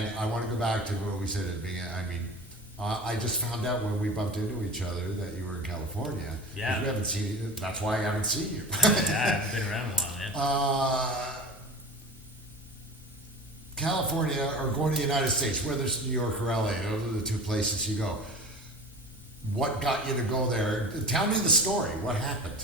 And I want to go back to what we said at the beginning. I mean, I just found out when we bumped into each other that you were in California. 'Cause Yeah. we haven't seen you. That's why I haven't seen you. Yeah, I've been around a while, man. California or going to the United States, whether it's New York or LA, those are the two places you go. What got you to go there? Tell me the story. What happened?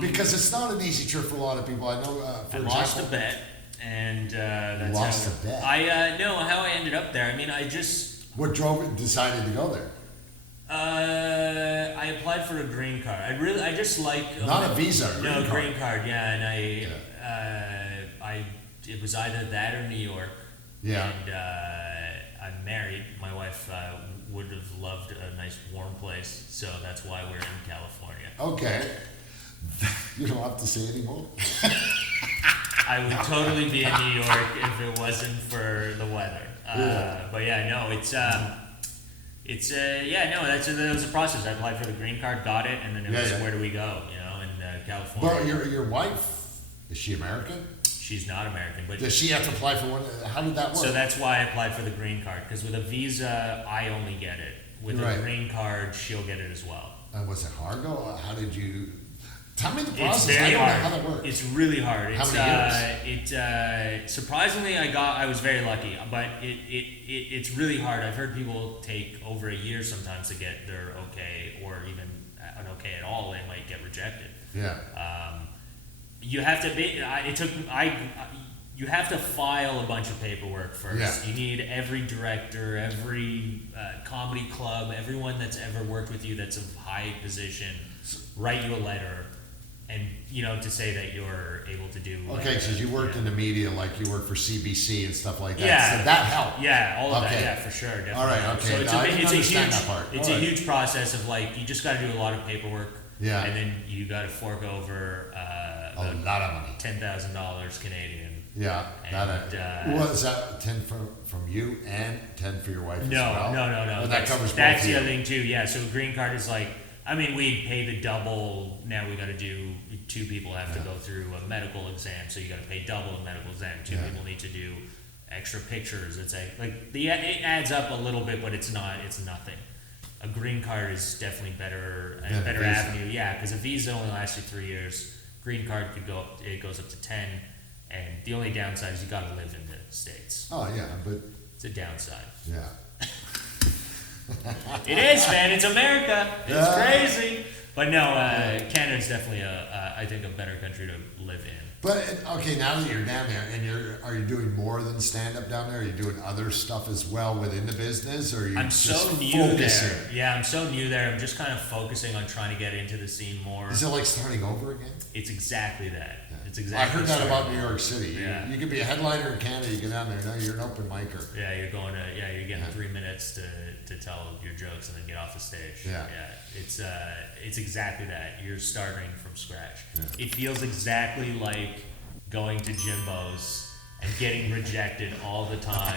Because it's not an easy trip for a lot of people. I know. For I example, lost a bet, and that's Lost how a bet? I know how I ended up there. I mean, I just what decided to go there? I applied for a green card. I just like Not a visa. no card. green card. Yeah, and it was either that or New York. Yeah. And I'm married. My wife would have loved a nice warm place, so that's why we're in California. Okay. You don't have to say anymore. I would totally be in New York if it wasn't for the weather. Yeah. But yeah, no, that was a process. I applied for the green card, got it, and then it was where do we go? You know, in California. Well, your wife, is she American? She's not American, but Does she have to apply for one? How did that work? so that's why I applied for the green card, because with a visa, I only get it. With Right. a green card, she'll get it as well. Was it hard though? How did you? Tell me the It's process. very I don't hard. know how that works. It's really hard. How It's, many surprisingly, I was very lucky, but it's really hard. I've heard people take over a year sometimes to get their okay, or even an okay at all. They might get rejected. Yeah. You have to be. You have to file a bunch of paperwork first. Yeah. You need every director, every comedy club, everyone that's ever worked with you that's of high position, write you a letter, and to say that you're able to do. Okay, because you worked in the media, like you worked for CBC and stuff like that. Yeah. So that helped. Yeah, all of Okay. that. Yeah, for sure. Definitely. All right. Okay. So it's I a, didn't it's a understand huge. that part. It's All a right. huge process of you just got to do a lot of paperwork. Yeah. And then you got to fork over A lot of money. $10,000 Canadian. Yeah. And, Was that 10 from you and 10 for your wife? No, as well? no. Well, that covers That's both the of other you. thing too. Yeah. So green card is we pay the double. Now we got to do. Two people have to go through a medical exam, so you got to pay double a medical exam. Two Yeah. people need to do extra pictures. It's it adds up a little bit, but it's not. It's nothing. A green card is definitely better, Yeah, a better visa. avenue. Yeah, because a visa only lasts you 3 years. Green card could go up. It goes up to 10, and the only downside is you got to live in the States. Oh yeah, but It's a downside. yeah. It is, man. It's America. It's Yeah. crazy. But no, Canada's definitely I think a better country to live in. But okay, now that you're down there, and are you doing more than stand up down there? Are you doing other stuff as well within the business, or are you I'm just so new focusing? there. Yeah, I'm so new there. I'm just kind of focusing on trying to get into the scene more. Is it like starting over again? It's exactly that. Yeah. It's exactly. I heard that starting about over. New York City. Yeah. You could be a headliner in Canada. You get down there. No, you're an open micer. Yeah, you're going to. Yeah, you're getting Yeah. 3 minutes to tell your jokes and then get off the stage. Yeah. It's exactly that. You're starting from scratch. Yeah. It feels exactly like going to Jimbo's and getting rejected all the time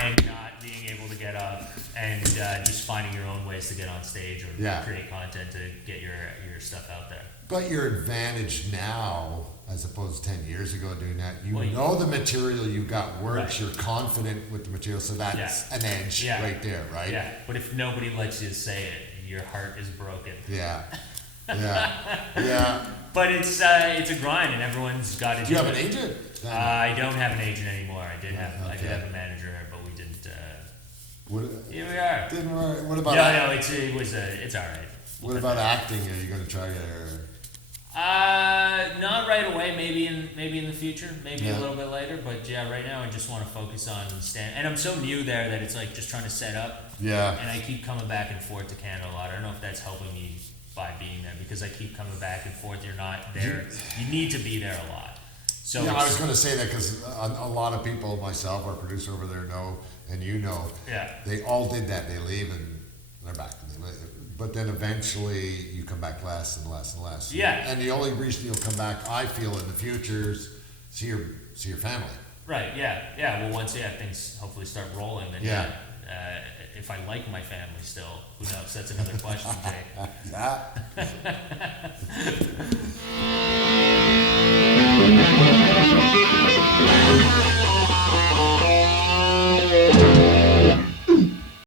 and not being able to get up and just finding your own ways to get on stage or Yeah. create content to get your stuff out there. But your advantage now, as opposed to 10 years ago doing that, you Well, know the material you got works. Right. You're confident with the material, so that's an edge Yeah. right there, right? Yeah, but if nobody lets you say it, your heart is broken. Yeah. Yeah. Yeah. But it's a grind, and everyone's got to Do you do have an it. agent? I don't have an agent anymore. I did Okay. have a manager, but we didn't. What, Here we are. didn't work. What about No, it's all right. What about acting? Are you going to try to? Not right away. Maybe in the future. Maybe Yeah. a little bit later. But yeah, right now I just want to focus on stand. And I'm so new there that it's just trying to set up. Yeah. And I keep coming back and forth to Canada a lot. I don't know if that's helping me by being there because I keep coming back and forth. You're not there. You need to be there a lot. So Yeah, I was going to say that because a lot of people, myself, our producer over there, know, and you know, yeah. they all did that. They leave and they're back. But then eventually you come back less and less and less. Yeah. And the only reason you'll come back, I feel, in the future is see your family. Right. Yeah. Well, once things hopefully start rolling, then Yeah. if I like my family still, who knows? That's another question, Jay. Yeah.